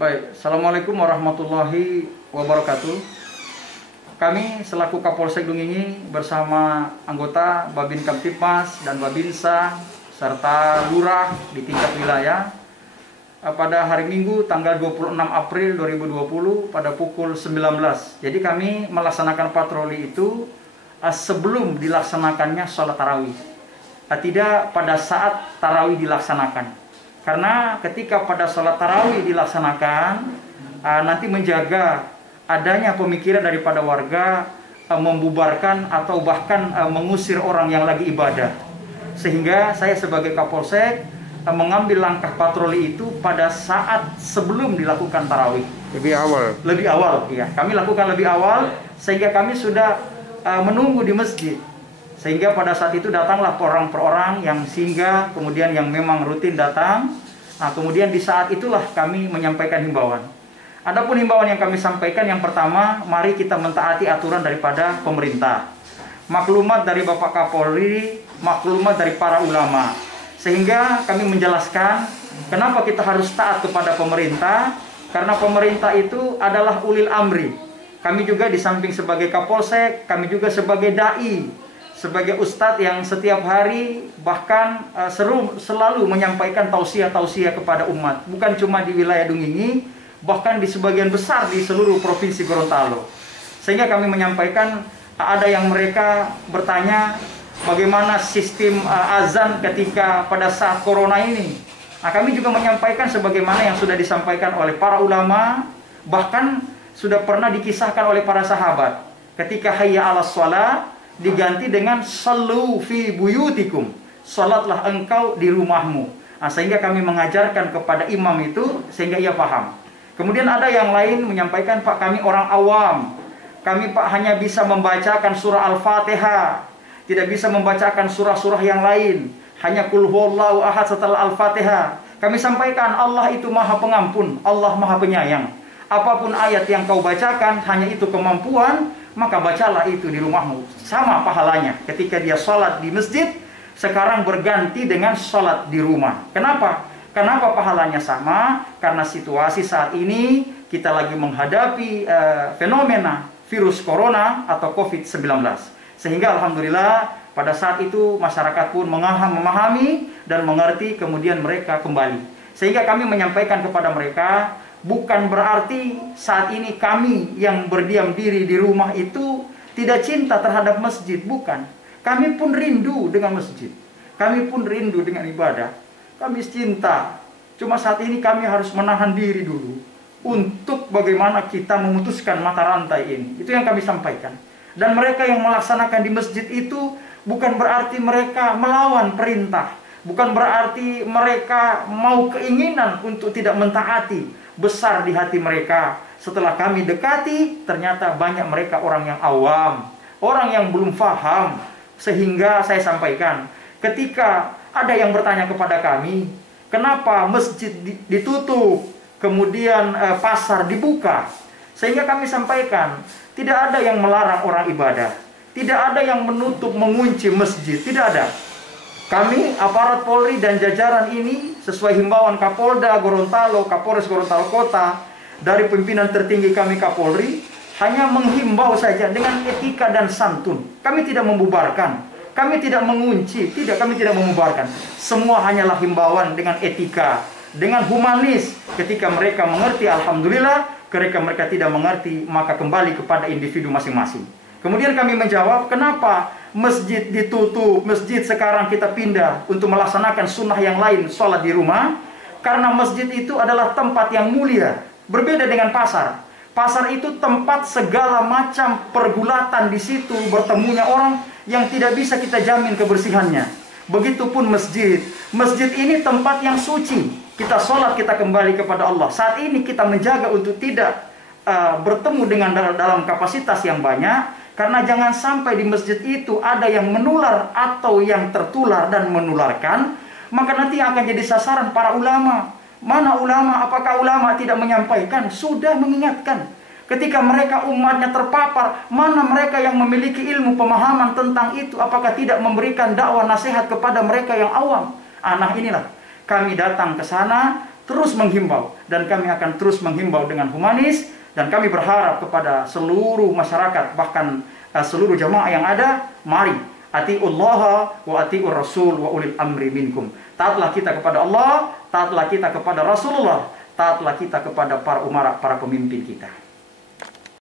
Baik, Assalamualaikum warahmatullahi wabarakatuh. Kami selaku Kapolsek Dungingi bersama anggota Babin Kamtipmas dan Babinsa serta Lurah di tingkat wilayah pada hari Minggu tanggal 26 April 2020 pada pukul 19. Jadi kami melaksanakan patroli itu sebelum dilaksanakannya sholat tarawih, tidak pada saat tarawih dilaksanakan. Karena ketika pada sholat tarawih dilaksanakan, nanti menjaga adanya pemikiran daripada warga membubarkan atau bahkan mengusir orang yang lagi ibadah. Sehingga saya sebagai Kapolsek mengambil langkah patroli itu pada saat sebelum dilakukan tarawih. Lebih awal? Lebih awal, iya. Kami lakukan lebih awal sehingga kami sudah menunggu di masjid. Sehingga pada saat itu datanglah orang per orang yang singgah, kemudian yang memang rutin datang. Nah, kemudian di saat itulah kami menyampaikan himbauan. Adapun himbauan yang kami sampaikan, yang pertama, mari kita mentaati aturan daripada pemerintah. Maklumat dari Bapak Kapolri, maklumat dari para ulama. Sehingga kami menjelaskan kenapa kita harus taat kepada pemerintah, karena pemerintah itu adalah ulil amri. Kami juga di samping sebagai Kapolsek, kami juga sebagai dai, sebagai ustadz yang setiap hari bahkan selalu menyampaikan tausiah-tausiah kepada umat. Bukan cuma di wilayah Dungingi, bahkan di sebagian besar di seluruh provinsi Gorontalo. Sehingga kami menyampaikan, ada yang mereka bertanya bagaimana sistem azan ketika pada saat corona ini. Nah, kami juga menyampaikan sebagaimana yang sudah disampaikan oleh para ulama, bahkan sudah pernah dikisahkan oleh para sahabat. Ketika hayya 'alas shalah diganti dengan sallu fi buyutikum, salatlah engkau di rumahmu. Nah, sehingga kami mengajarkan kepada imam itu sehingga ia paham. Kemudian ada yang lain menyampaikan, Pak, kami orang awam, kami Pak hanya bisa membacakan surah Al-Fatihah, tidak bisa membacakan surah-surah yang lain, hanya qul huwallahu ahad setelah Al-Fatihah. Kami sampaikan Allah itu maha pengampun, Allah maha penyayang. Apapun ayat yang kau bacakan, hanya itu kemampuan, maka bacalah itu di rumahmu. Sama pahalanya ketika dia sholat di masjid, sekarang berganti dengan sholat di rumah. Kenapa? Kenapa pahalanya sama? Karena situasi saat ini kita lagi menghadapi fenomena virus corona atau COVID-19. Sehingga alhamdulillah pada saat itu masyarakat pun memahami dan mengerti, kemudian mereka kembali. Sehingga kami menyampaikan kepada mereka, bukan berarti saat ini kami yang berdiam diri di rumah itu tidak cinta terhadap masjid, bukan. Kami pun rindu dengan masjid. Kami pun rindu dengan ibadah. Kami cinta. Cuma saat ini kami harus menahan diri dulu untuk bagaimana kita memutuskan mata rantai ini. Itu yang kami sampaikan. Dan mereka yang melaksanakan di masjid itu bukan berarti mereka melawan perintah. Bukan berarti mereka mau keinginan untuk tidak mentaati. Besar di hati mereka. Setelah kami dekati, ternyata banyak mereka orang yang awam, orang yang belum paham. Sehingga saya sampaikan, ketika ada yang bertanya kepada kami, kenapa masjid ditutup, kemudian pasar dibuka? Sehingga kami sampaikan, tidak ada yang melarang orang ibadah, tidak ada yang menutup, mengunci masjid, tidak ada. Kami, aparat Polri dan jajaran ini, sesuai himbauan Kapolda Gorontalo, Kapolres Gorontalo Kota, dari pimpinan tertinggi kami Kapolri, hanya menghimbau saja dengan etika dan santun. Kami tidak membubarkan, kami tidak mengunci, kami tidak membubarkan. Semua hanyalah himbauan dengan etika, dengan humanis. Ketika mereka mengerti, alhamdulillah. Ketika mereka tidak mengerti, maka kembali kepada individu masing-masing. Kemudian kami menjawab, kenapa masjid ditutup, masjid sekarang kita pindah untuk melaksanakan sunnah yang lain, sholat di rumah? Karena masjid itu adalah tempat yang mulia, berbeda dengan pasar. Pasar itu tempat segala macam pergulatan di situ, bertemunya orang yang tidak bisa kita jamin kebersihannya. Begitupun masjid. Masjid ini tempat yang suci. Kita sholat, kita kembali kepada Allah. Saat ini kita menjaga untuk tidak bertemu dengan dalam kapasitas yang banyak. Karena jangan sampai di masjid itu ada yang menular atau yang tertular dan menularkan. Maka nanti akan jadi sasaran para ulama. Mana ulama? Apakah ulama tidak menyampaikan? Sudah mengingatkan. Ketika mereka umatnya terpapar, mana mereka yang memiliki ilmu pemahaman tentang itu? Apakah tidak memberikan dakwah nasihat kepada mereka yang awam? Nah, inilah kami datang ke sana terus menghimbau, dan kami akan terus menghimbau dengan humanis, dan kami berharap kepada seluruh masyarakat, bahkan seluruh jamaah yang ada, mari atiullaha wa atiur rasul wa ulil amri minkum. Taatlah kita kepada Allah, taatlah kita kepada Rasulullah, taatlah kita kepada para umara, para pemimpin kita.